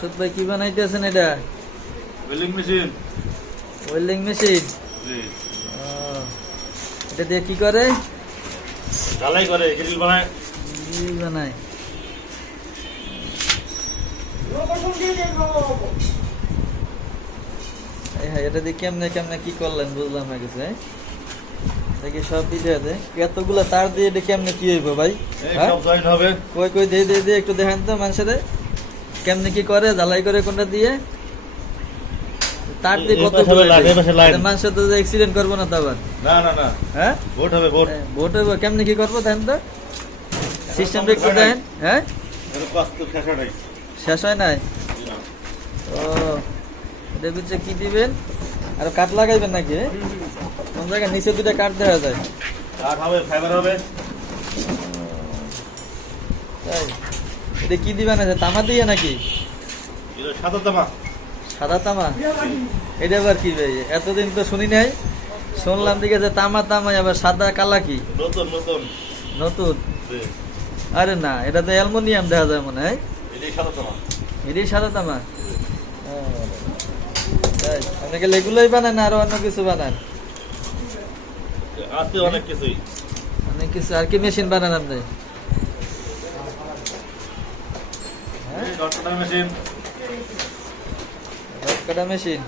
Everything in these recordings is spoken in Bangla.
মাসুদ ভাই কি বানাইতেছেন এটা? Welding machine. Welding machine. জি। এটা দিয়ে কি করে? ঢালাই করে, গ্রিল বানায়। গ্রিল বানায়। হ্যাঁ, এটা দিয়ে কেমনে কেমনে কি করলেন বুঝলাম না কিছু। দেখি সব দিতে আছে, এতগুলা তার দিয়ে এটা কেমনে কি হইব ভাই? সব জয়েন হবে। কই কই দিয়ে একটু দেখান তো মানুষের কেমনে কি করে, ঝালাই করে কোনটা দিয়ে তার দিয়ে কত মানুষের তো অ্যাক্সিডেন্ট করবো না তো আবার? না না না, হ্যাঁ ভোট হবে, ভোট। ভোট হইব, কেমনে কি করবো দেখেন তো, সিস্টেমটা একটু দেখেন। হ্যাঁ, শেষ হয় নাই? ও, এটা বুঝছে কি দিবেন? আর কাঠ লাগাইবেন নাকি? কোন জায়গায় নিচে দুটা কাঠ দেখা যায়। কাঠ হবে, ফাইবার হবে। তাই, এটা কি দিবেন? আছে তামা দিয়ে নাকি? সাদা তামা। সাদা তামা? এটা আবার কি ভাই, এতদিন তো শুনি নাই, শুনলাম দিকে যে তামা তামা, আবার সাদা কালা কি নতুন নতুন নতুন? আরে না, এটা তো অ্যালুমিনিয়াম দেখা যায় মনে হয়। এটাই সাদা তামা। এটাই সাদা তামা? তাই, আপনাকে এগুলোই বানান না আরো অন্য কিছু বানান? আছে অনেক কিছুই, অনেক কিছু। আর কি মেশিন বানান আপনি? রড কাটার মেশিন। রড কাটা মেশিন।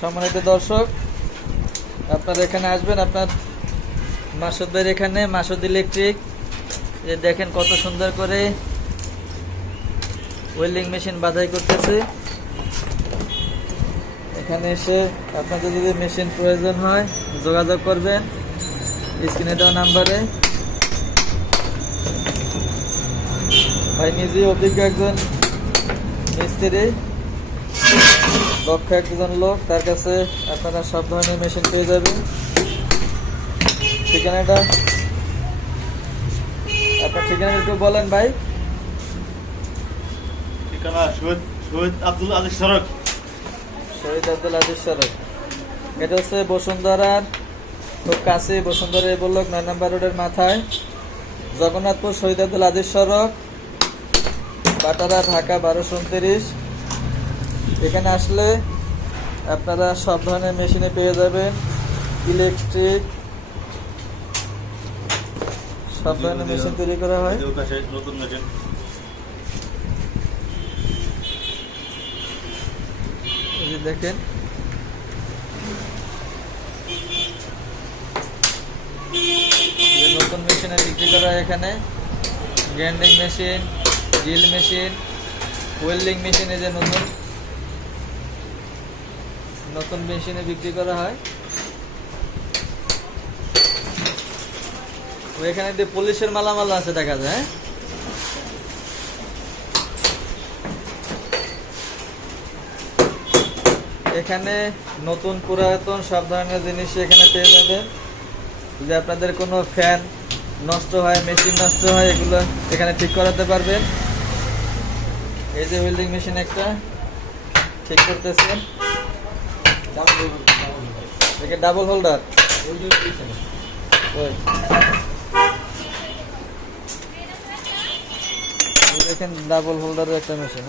সম্মানিত দর্শক, আপনারা এখানে আসবেন, আপনার মাসুদ ভাইয়ের এখানে, মাসুদ ইলেকট্রিক। যে দেখেন কত সুন্দর করে ওয়েল্ডিং মেশিন বাধাই করতেছে। এখানে এসে আপনাদের যদি মেশিন প্রয়োজন হয় যোগাযোগ করবেন স্ক্রিনে দেওয়া নাম্বারে। ভাই নিজে অভিজ্ঞ একজন মিস্ত্রি, দক্ষ একজন লোক, তার কাছে আপনারা সব ধরনের মেশিন পেয়ে যাবেন। ঠিকানাটা, আপনার ঠিকানা একটু বলেন ভাই। ঠিকানা শহীদ আব্দুল আজিজ সড়ক। শহীদ আব্দুল আজিজ সড়ক। এটা হচ্ছে বসুন্ধরার খুব কাছে, বসুন্ধরা বলল ৯ নম্বর রোডের মাথায়, জগন্নাথপুর শহীদ আব্দুল আজিজ সড়ক, বাটারা, ঢাকা ১২২৯। এখানে আসলে আপনারা সব ধরনের মেশিনে পেয়ে যাবেন, ইলেকট্রিক সব ধরনের মেশিন তৈরি করা হয়। নতুন মেশিন। দেখেন নতুন মেশিনে বিক্রি করা হয় এখানে, grinding machine, drill machine, welding machine. এই যে নতুন নতুন মেশিনে বিক্রি করা হয়। এখানে পুলিশের মালামাল আছে দেখা যায়। এখানে নতুন পুরাতন সব ধরনের জিনিস এখানে পেয়ে যাবেন। যদি আপনাদের কোনো ফ্যান নষ্ট হয়, মেশিন নষ্ট হয়, এগুলো এখানে ঠিক করাতে পারবেন। এই যে ওয়েল্ডিং মেশিন একটা ঠিক করতেছেন, ডাবল হোল্ডার। দেখেন ডাবল হোল্ডারের একটা মেশিন।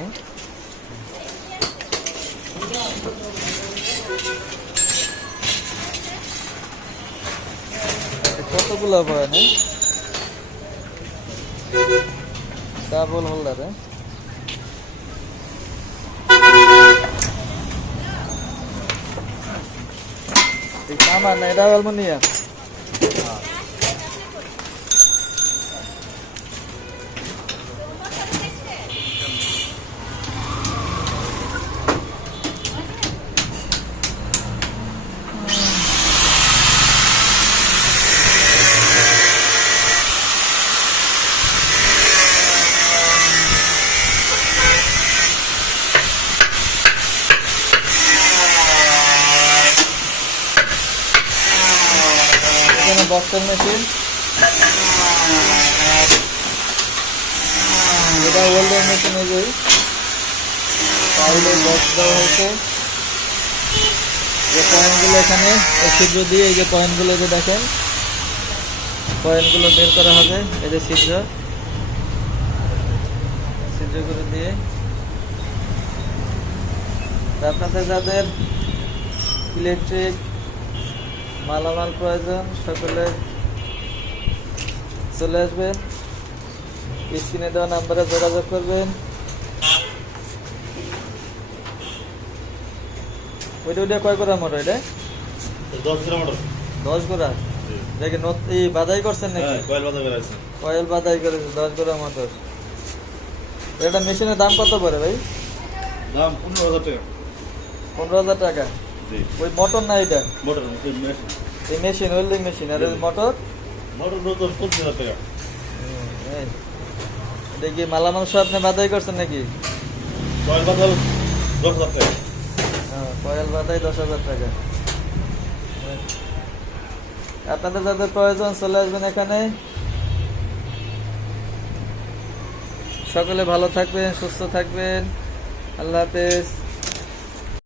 কতগুলো পায় না ডাবল হোল্ডারে? আমার না, এটা অ্যালুমিনিয়াম। বক্সের মেশিন, এটা ওয়েল্ডিং মেশিন। এই যে বক্স দেওয়া হয়েছে, যে পয়েন্টগুলো এখানে ছিদ্র দিয়ে, এই যে পয়েন্টগুলো যে দেখেন, কয়েনগুলো বের করা হবে, এই যে ছিদ্র করে দিয়ে। তা আপনাদের যাদের ইলেকট্রিক মালামাল প্রয়োজন সকলে চলে আসবেন, স্ক্রিনে দেওয়া নাম্বারে যোগাযোগ করবেন। ওইটা কয় করা মোটর? এটা 10 কিলোমিটার 10 গোড়া। দেখে এই বাদাই করছেন নাকি? কয়েল বাধা করে আছে। কয়েল বাদাই করেছে 10 গোড়া মোটর। এটা মেশিনের দাম কত পড়ে ভাই? দাম 15,000 টাকা। 15,000 টাকা। জি ওই মোটর না এটা? Motor machine. এই মেশিন, ওয়েল্ডিং মেশিন। আর এই মোটর? মোটর নতুন 25,000 টাকা। এই দেখি মালামাল সব আপনি বাদাই করছেন নাকি? কয়েল বাধা 10,000 টাকা। হ্যাঁ, কয়েল বাদাই 10,000 টাকা। আপনাদের যাদের প্রয়োজন চলে আসবেন এখানে। সকলে ভালো থাকবেন, সুস্থ থাকবেন। আল্লাহ হাফেজ।